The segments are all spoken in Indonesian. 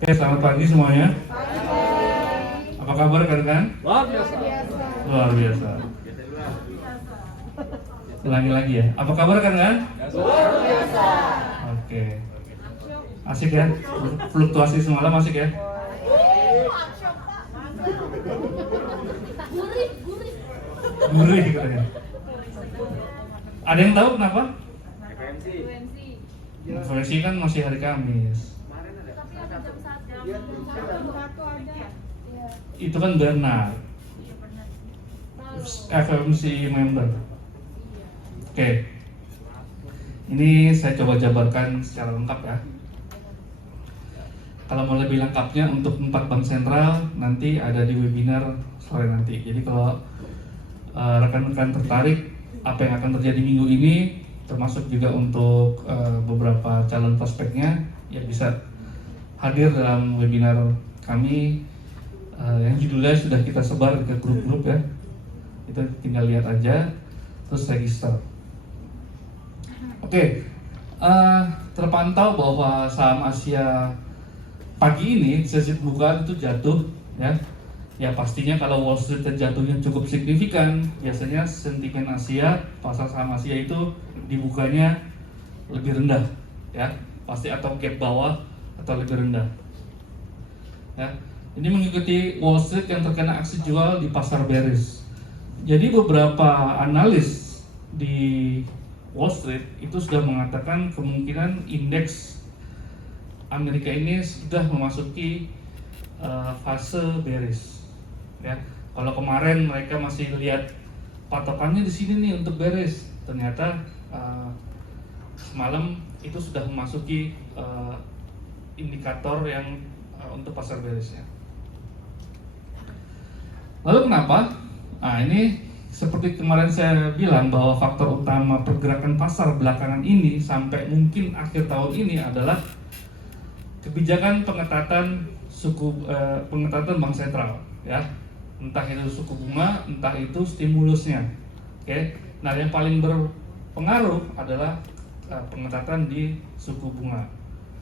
Oke, selamat pagi semuanya. Apa kabar rekan-rekan? Luar biasa. Luar biasa. Ulangi lagi ya. Apa kabar rekan-rekan? Luar biasa. Oke. Asik ya? Fluktuasi semalam asik ya? Gurih katanya. Ada yang tahu kenapa? FMC kan masih hari Kamis. Itu kan Bernard, FMC member. Oke, ini saya coba jabarkan secara lengkap ya. Kalau mau lebih lengkapnya untuk 4 bank sentral nanti ada di webinar sore nanti. Jadi kalau rekan-rekan tertarik apa yang akan terjadi minggu ini, termasuk juga untuk beberapa calon prospeknya, ya bisa hadir dalam webinar kami yang judulnya sudah kita sebar ke grup-grup ya. Itu tinggal lihat aja terus register. Oke, terpantau bahwa saham Asia pagi ini sesi pembukaan itu jatuh ya. Ya pastinya kalau Wall Street terjatuhnya cukup signifikan, biasanya sentimen Asia, pasar saham Asia itu dibukanya lebih rendah ya, pasti atau gap bawah atau lebih rendah. Ya, ini mengikuti Wall Street yang terkena aksi jual di pasar bearish. Jadi beberapa analis di Wall Street itu sudah mengatakan kemungkinan indeks Amerika ini sudah memasuki fase bearish. Ya, kalau kemarin mereka masih lihat patokannya di sini nih untuk bearish, ternyata semalam itu sudah memasuki indikator yang untuk pasar bearishnya. Lalu kenapa? Nah ini seperti kemarin saya bilang bahwa faktor utama pergerakan pasar belakangan ini sampai mungkin akhir tahun ini adalah kebijakan pengetatan pengetatan bank sentral ya, entah itu suku bunga, entah itu stimulusnya. Oke, nah yang paling berpengaruh adalah pengetatan di suku bunga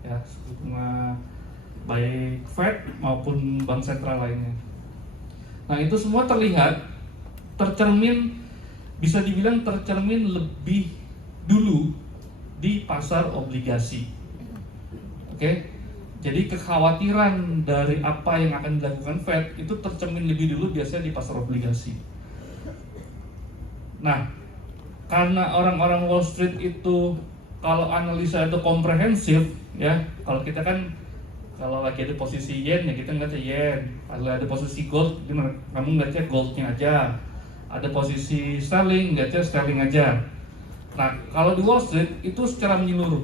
ya, suku bunga baik Fed maupun bank sentral lainnya. Nah itu semua tercermin, bisa dibilang tercermin lebih dulu di pasar obligasi. Oke, jadi kekhawatiran dari apa yang akan dilakukan Fed itu tercermin lebih dulu biasanya di pasar obligasi. Nah, karena orang-orang Wall Street itu kalau analisa itu komprehensif ya, kalau kita kan kalau lagi ada posisi yen ya kita ngeliatnya yen, kalau ada posisi gold kamu ngeliatnya goldnya aja, ada posisi sterling ngeliatnya sterling aja. Nah kalau di Wall Street itu secara menyeluruh,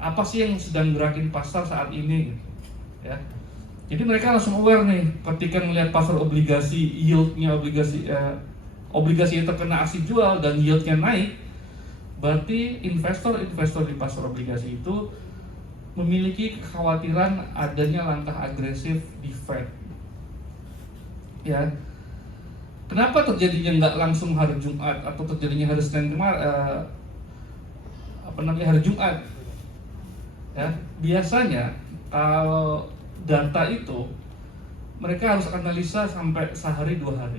apa sih yang sedang gerakin pasar saat ini ya. Jadi mereka langsung aware nih ketika melihat pasar obligasi, yieldnya obligasi yang terkena aksi jual dan yieldnya naik, berarti investor di pasar obligasi itu memiliki kekhawatiran adanya langkah agresif di Fed. Ya, kenapa terjadinya nggak langsung hari Jumat atau terjadinya hari Senin hari Jumat? Ya, biasanya kalau data itu mereka harus analisa sampai sehari 2 hari.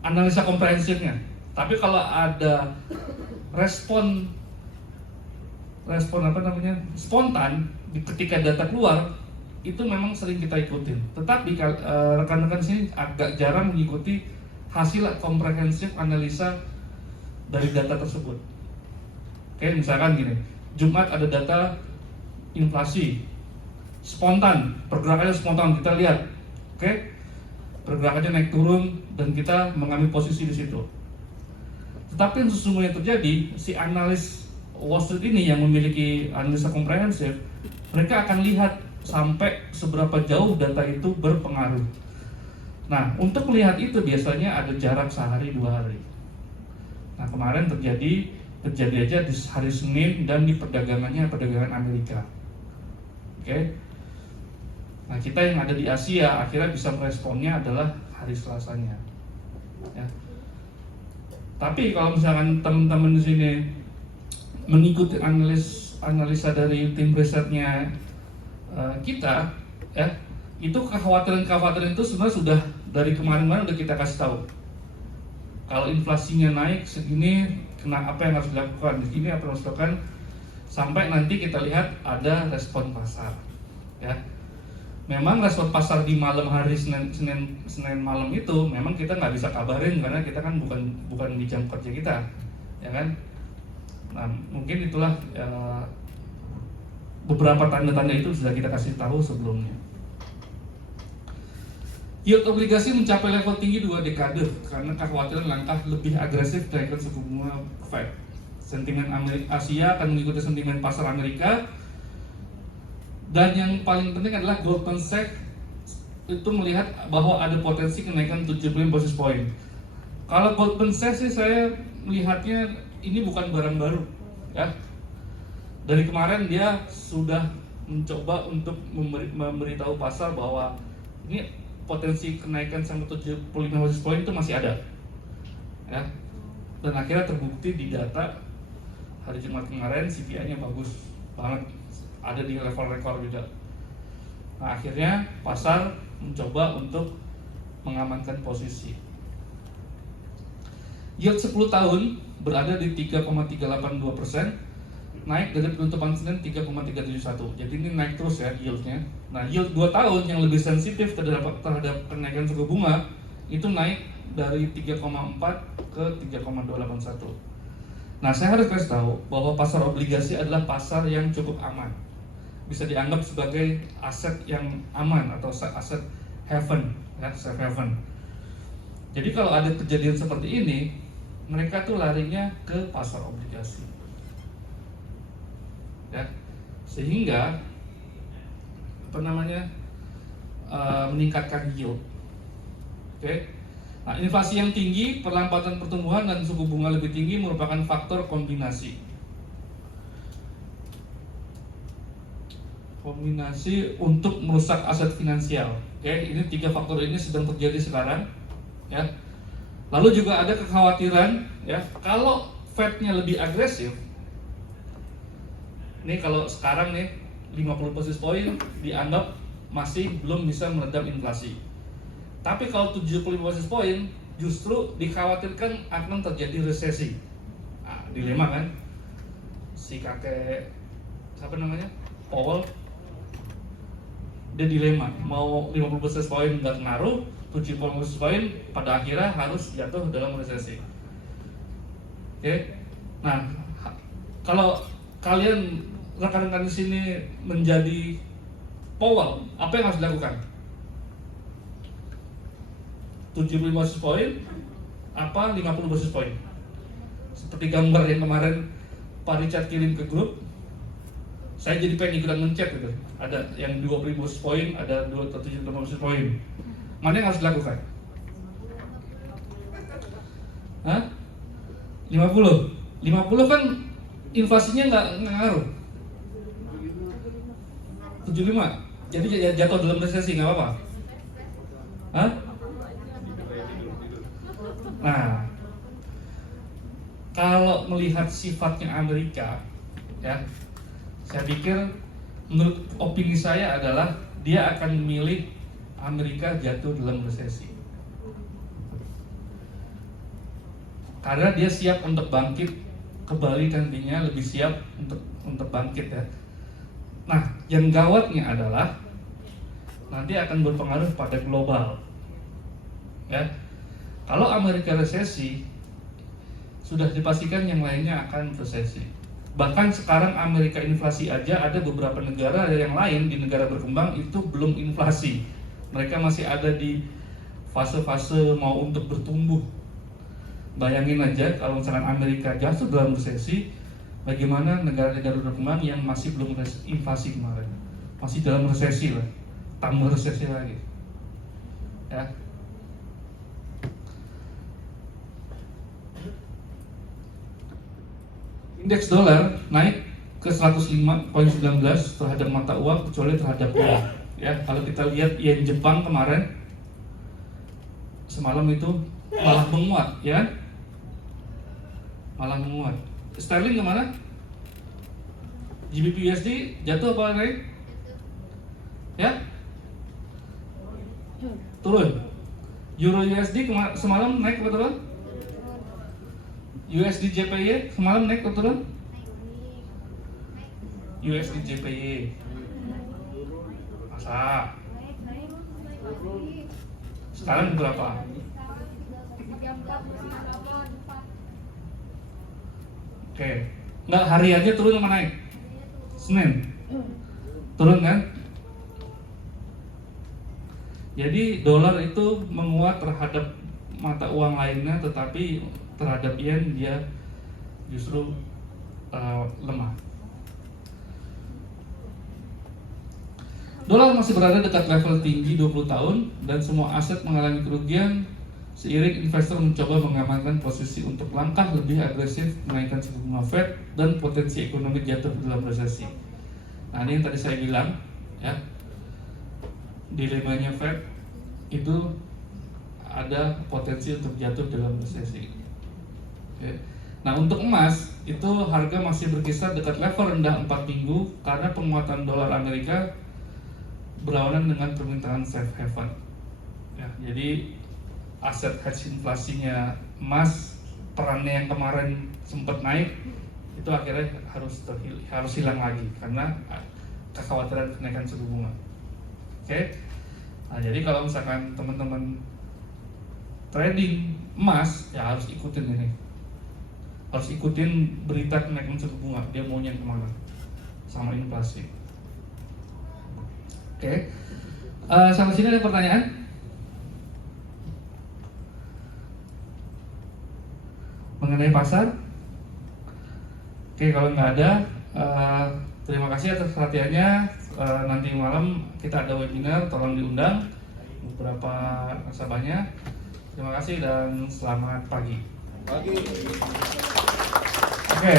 Analisa komprehensifnya. Tapi kalau ada respon spontan ketika data keluar, itu memang sering kita ikutin. Tetapi rekan-rekan sini agak jarang mengikuti hasil komprehensif analisa dari data tersebut. Oke, misalkan gini, Jumat ada data inflasi spontan, pergerakannya spontan kita lihat, oke, pergerakannya naik turun dan kita mengambil posisi di situ. Tetapi yang sesungguhnya terjadi, si analis Wall Street ini yang memiliki analisa komprehensif, mereka akan lihat sampai seberapa jauh data itu berpengaruh. Nah, untuk melihat itu biasanya ada jarak sehari 2 hari. Nah, kemarin terjadi aja di hari Senin dan di perdagangan Amerika. Oke. Nah, kita yang ada di Asia akhirnya bisa meresponnya adalah hari Selasanya. Ya. Tapi kalau misalkan teman-teman di sini mengikuti analisa dari tim risetnya kita ya, itu kekhawatiran itu sebenarnya sudah dari kemarin-kemarin udah kita kasih tahu. Kalau inflasinya naik segini, apa yang harus dilakukan? Ini apa yang harus dilakukan? Sampai nanti kita lihat ada respon pasar. Ya, memang respon pasar di malam hari Senin malam itu memang kita nggak bisa kabarin karena kita kan bukan di jam kerja kita, ya kan? Nah, mungkin itulah beberapa tanda-tanda itu sudah kita kasih tahu sebelumnya. Yield obligasi mencapai level tinggi 2 dekade karena kekhawatiran langkah lebih agresif kenaikan suku bunga Fed. Sentimen Asia akan mengikuti sentimen pasar Amerika. Dan yang paling penting adalah Goldman Sachs itu melihat bahwa ada potensi kenaikan 75 basis point. Kalau Goldman Sachs sih saya melihatnya ini bukan barang baru, ya. Dari kemarin dia sudah mencoba untuk memberitahu pasar bahwa ini potensi kenaikan sampai 75 basis point itu masih ada, ya. Dan akhirnya terbukti di data hari Jumat kemarin CPI-nya bagus banget, ada di level rekor juga. Nah, akhirnya pasar mencoba untuk mengamankan posisi. Yield 10 tahun berada di 3,382%, naik dari penutupan Senin 3,371. Jadi ini naik terus ya yieldnya. Nah, yield 2 tahun yang lebih sensitif terhadap kenaikan suku bunga itu naik dari 3,4 ke 3,281. Nah, saya harus kasih tahu bahwa pasar obligasi adalah pasar yang cukup aman. Bisa dianggap sebagai aset yang aman atau aset haven, ya, safe haven. Jadi kalau ada kejadian seperti ini, mereka tuh larinya ke pasar obligasi, ya, sehingga meningkatkan yield. Oke. Nah, inflasi yang tinggi, perlambatan pertumbuhan dan suku bunga lebih tinggi merupakan faktor kombinasi untuk merusak aset finansial. Oke, ini 3 faktor ini sedang terjadi sekarang, ya. Lalu juga ada kekhawatiran, ya, kalau Fed-nya lebih agresif. Ini kalau sekarang nih 50 basis point dianggap masih belum bisa meredam inflasi. Tapi kalau 75 basis point justru dikhawatirkan akan terjadi resesi. Nah, dilema kan? Si kakek siapa namanya? Powell, dia dilema, mau 50 basis point nggak ngaruh, 70 basis point pada akhirnya harus jatuh dalam resesi. Oke. Nah, kalau kalian rekan-rekan di sini menjadi Powell, apa yang harus dilakukan? 75 basis point apa 50 basis point? Seperti gambar yang kemarin Pak Richard kirim ke grup, saya jadi pengen ikutan mencet gitu. Ada yang 20 basis point, ada 75 basis point. Mana yang harus dilakukan? Hah? 50? 50 kan inflasinya nggak ngaruh. 75? Jadi jatuh dalam resesi nggak apa-apa? Hah? Nah, kalau melihat sifatnya Amerika, ya, saya pikir menurut opini saya adalah dia akan memilih Amerika jatuh dalam resesi. Karena dia siap untuk bangkit kembali, nantinya lebih siap untuk bangkit, ya. Nah, yang gawatnya adalah nanti akan berpengaruh pada global, ya. Kalau Amerika resesi, sudah dipastikan yang lainnya akan resesi. Bahkan sekarang Amerika inflasi aja, ada beberapa negara yang lain di negara berkembang itu belum inflasi. Mereka masih ada di fase-fase mau untuk bertumbuh. Bayangin aja kalau misalkan Amerika jatuh dalam resesi, bagaimana negara-negara berkembang yang masih belum inflasi kemarin, masih dalam resesi lah, tambah resesi lagi, ya. Indeks dolar naik ke 105.19 terhadap mata uang kecuali terhadap yen. Ya, kalau kita lihat yen Jepang kemarin semalam itu malah menguat, ya. Malah menguat. Sterling kemana? GBP USD jatuh apa naik? Ya? Turun. Euro USD semalam naik atau turun? USD JPY semalam naik atau turun? USD JPY. Masa? Sekarang berapa? Oke. Nggak hariannya turun sama naik? Senin. Turun kan? Jadi dolar itu menguat terhadap mata uang lainnya, tetapi terhadap yen dia justru lemah. Dolar masih berada dekat level tinggi 20 tahun dan semua aset mengalami kerugian seiring investor mencoba mengamankan posisi untuk langkah lebih agresif menaikkan suku bunga Fed dan potensi ekonomi jatuh dalam resesi. Nah, ini yang tadi saya bilang, ya. Dilemanya Fed itu ada potensi untuk jatuh dalam resesi. Oke. Nah, untuk emas itu harga masih berkisar dekat level rendah 4 minggu karena penguatan dolar Amerika berlawanan dengan permintaan safe haven. Ya, jadi aset hedge inflasinya emas, perannya yang kemarin sempat naik itu akhirnya harus hilang lagi karena kekhawatiran kenaikan suku bunga. Oke. Nah, jadi kalau misalkan teman-teman trading emas, ya harus ikutin ini. Harus ikutin berita kenaikan suku bunga, dia maunya kemana, sama inflasi. Oke. Sampai sini ada pertanyaan? Mengenai pasar? Oke, kalau nggak ada, terima kasih atas perhatiannya. Nanti malam kita ada webinar, tolong diundang beberapa nasabahnya. Terima kasih dan selamat pagi. Pagi. Oke.